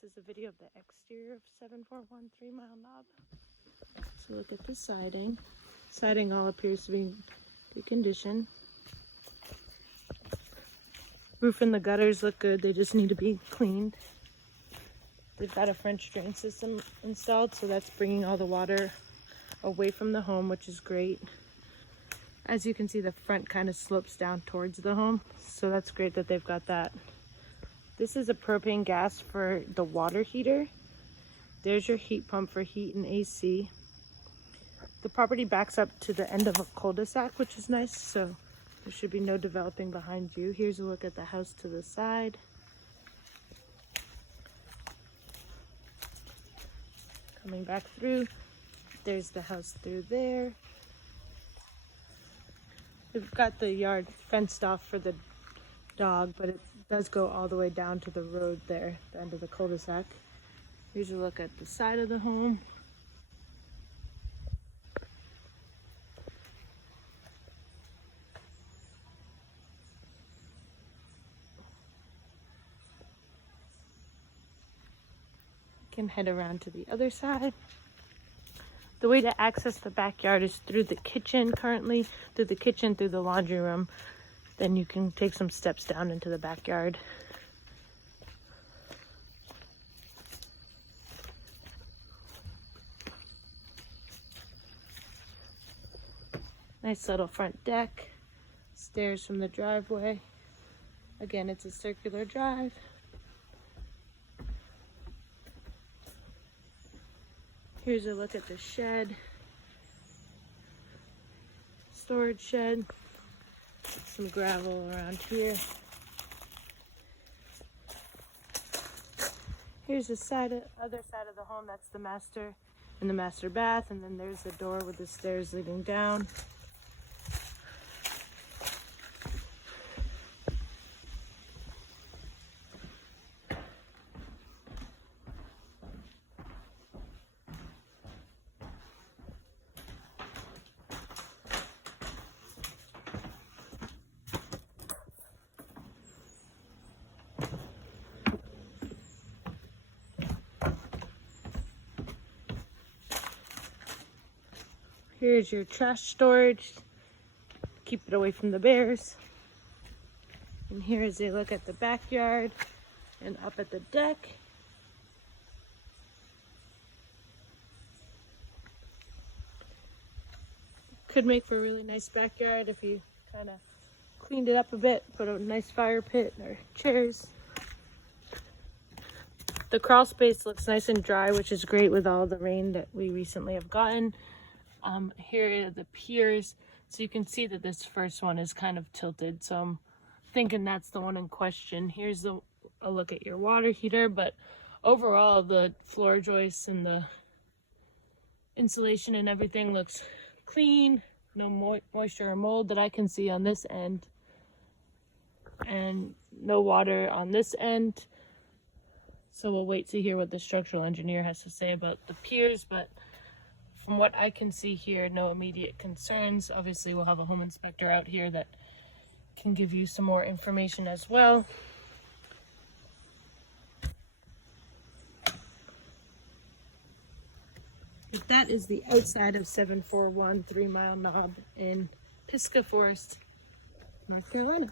This is a video of the exterior of 741 3 Mile Knob. So look at the siding. Siding all appears to be in good condition. Roof and the gutters look good, they just need to be cleaned. They've got a French drain system installed, so that's bringing all the water away from the home, which is great. As you can see, the front kind of slopes down towards the home, so that's great that they've got that. This is a propane gas for the water heater. There's your heat pump for heat and AC. The property backs up to the end of a cul-de-sac, which is nice, so there should be no developing behind you. Here's a look at the house to the side. Coming back through, there's the house through there. We've got the yard fenced off for the dog, but it does go all the way down to the road there, the end of the cul-de-sac. Here's a look at the side of the home. Can head around to the other side. The way to access the backyard is through the kitchen currently, through the laundry room. Then you can take some steps down into the backyard. Nice little front deck, stairs from the driveway. Again, it's a circular drive. Here's a look at the shed, storage shed, some gravel around here. Here's the other side of the home, that's the master and the master bath, and then there's the door with the stairs leading down. Here's your trash storage. Keep it away from the bears. And here's a look at the backyard and up at the deck. Could make for a really nice backyard if you kind of cleaned it up a bit, put a nice fire pit or chairs. The crawl space looks nice and dry, which is great with all the rain that we recently have gotten. Here are the piers, so you can see that this first one is kind of tilted, so I'm thinking that's the one in question. Here's a look at your water heater, but overall the floor joists and the insulation and everything looks clean. No moisture or mold that I can see on this end, and no water on this end. So we'll wait to hear what the structural engineer has to say about the piers, but from what I can see here, no immediate concerns. Obviously, we'll have a home inspector out here that can give you some more information as well. But that is the outside of 741 3 Mile Knob in Pisgah Forest, North Carolina.